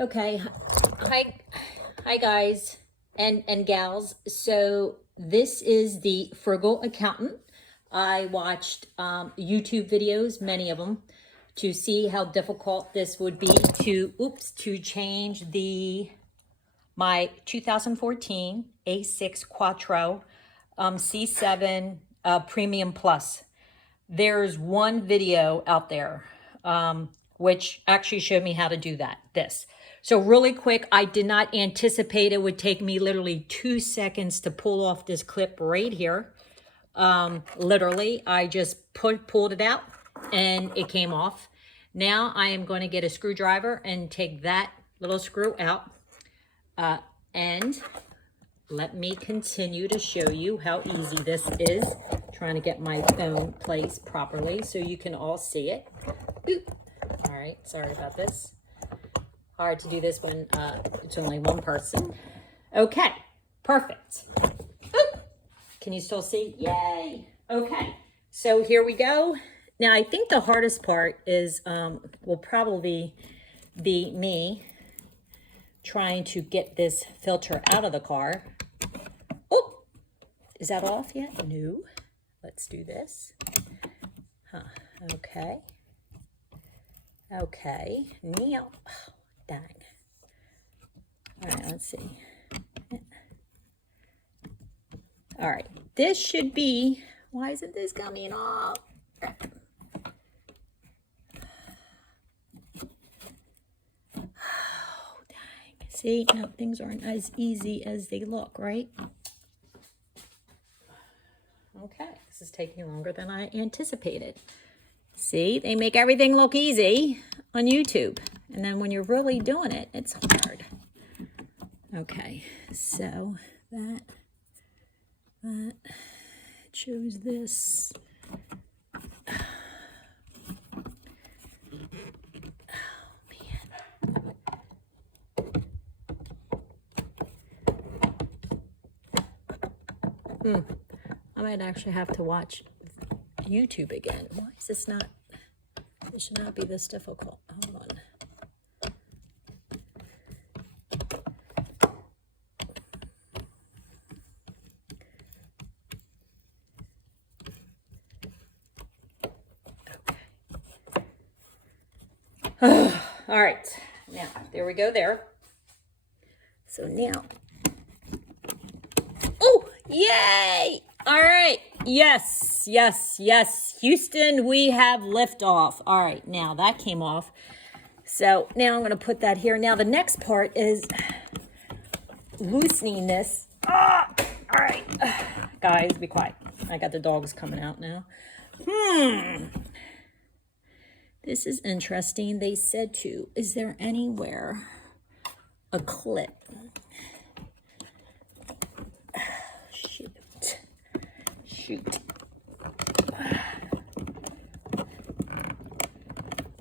Okay, hi guys and gals. So this is the Frugal Accountant. I watched YouTube videos, many of them, to see how difficult this would be to change my 2014 A6 Quattro C7 Premium Plus. There's one video out there which actually showed me how to do this. So really quick, I did not anticipate it would take me literally 2 seconds to pull off this clip right here. Literally, I just pulled it out and it came off. Now I am going to get a screwdriver and take that little screw out. And let me continue to show you how easy this is. Trying to get my phone placed properly so you can all see it. Oop. All right, sorry about this. Hard to do this when it's only one person. Okay, perfect. Oop. Can you still see? Yay. Okay, so here we go. Now I think the hardest part is will probably be me trying to get this filter out of the car. Oh, is that off yet? No. Let's do this. Okay. Okay. Now, oh, dang. All right, let's see. All right, this should be, why isn't this coming off? Oh, dang. See, no, things aren't as easy as they look, right? Okay, this is taking longer than I anticipated. See, they make everything look easy on YouTube. And then when you're really doing it, it's hard. Okay, so that chose this. Oh, man. I might actually have to watch YouTube again. Why is this not, it should not be this difficult. Hold on. Okay. All right, now there we go there. So now, oh, yay! All right, yes, yes, yes. Houston, we have liftoff. All right, now that came off. So now I'm going to put that here. Now the next part is loosening this. All right, guys, be quiet. I got the dogs coming out now. This is interesting. They said to, is there anywhere a clip? Shoot.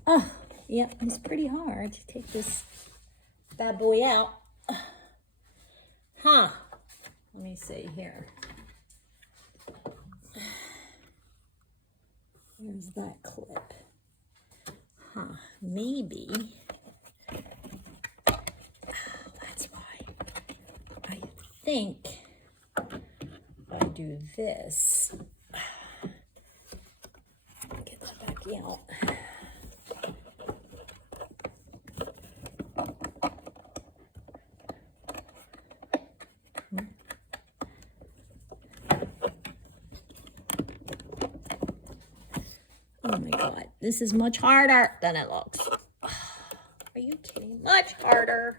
Oh, yeah, it's pretty hard to take this bad boy out. Let me see here. Where's that clip? Maybe. Oh, that's why. I think I do this. Get that back out. Oh my God, this is much harder than it looks. Are you kidding? Much harder.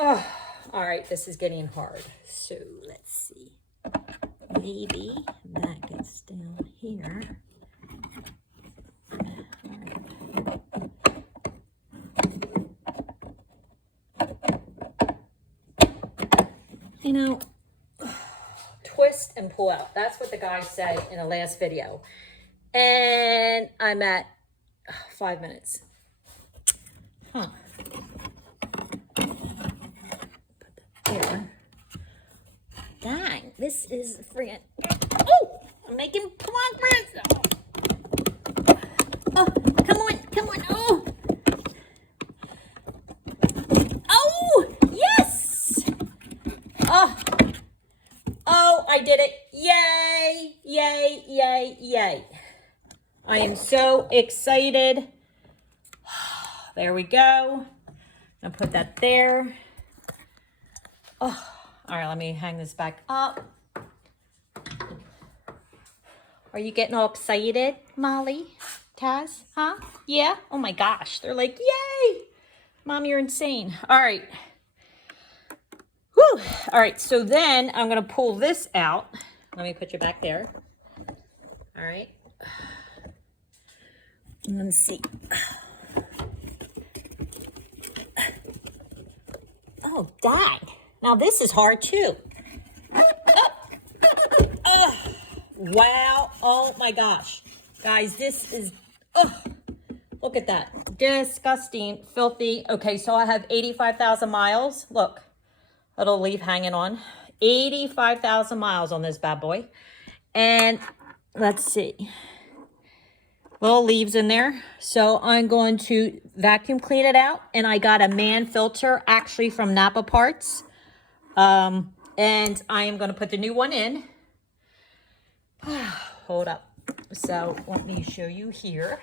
Oh, all right, this is getting hard. So let's see. Maybe that gets down here. All right. you know, twist and pull out. That's what the guy said in the last video. And I'm at 5 minutes. Huh. There. Dang, this is freaking. Oh, I'm making progress. Oh, come on, come on. Oh, oh, yes. Oh, I did it. Yay, yay, yay, yay. I am so excited. There we go. I'll put that there. Oh, all right, let me hang this back up. Are you getting all excited, Molly? Taz? Huh? Yeah? Oh my gosh. They're like, yay! Mom, you're insane. All right. Whew. All right, so then I'm going to pull this out. Let me put you back there. All right. Let's see. Oh, dang. Now this is hard too. Wow. Oh my gosh. Guys, this is, look at that. Disgusting, filthy. Okay, so I have 85,000 miles. Look, little leaf hanging on. 85,000 miles on this bad boy. And let's see. Little leaves in there. So I'm going to vacuum clean it out. And I got a man filter actually from Napa Parts. And I am going to put the new one in. Hold up. So let me show you here.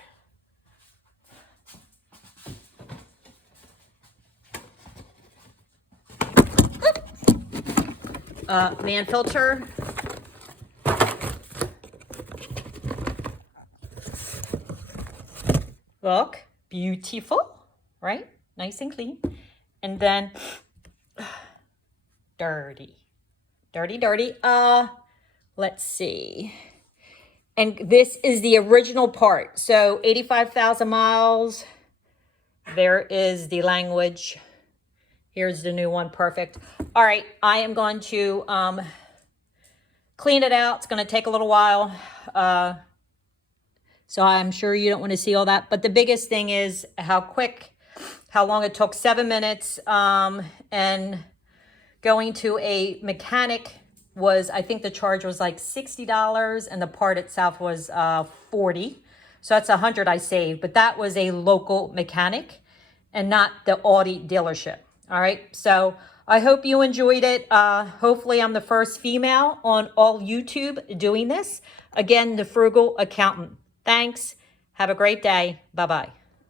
Man filter. Look, beautiful, right? Nice and clean. And then dirty. Dirty, dirty. Let's see. And this is the original part. So 85,000 miles. There is the language. Here's the new one. Perfect. All right. I am going to clean it out. It's going to take a little while. So I'm sure you don't want to see all that. But the biggest thing is how long it took. 7 minutes. And going to a mechanic was, I think the charge was like $60 and the part itself was $40. So that's $100 I saved. But that was a local mechanic and not the Audi dealership. All right. So I hope you enjoyed it. Hopefully I'm the first female on all YouTube doing this. Again, the Frugal Accountant. Thanks. Have a great day. Bye-bye.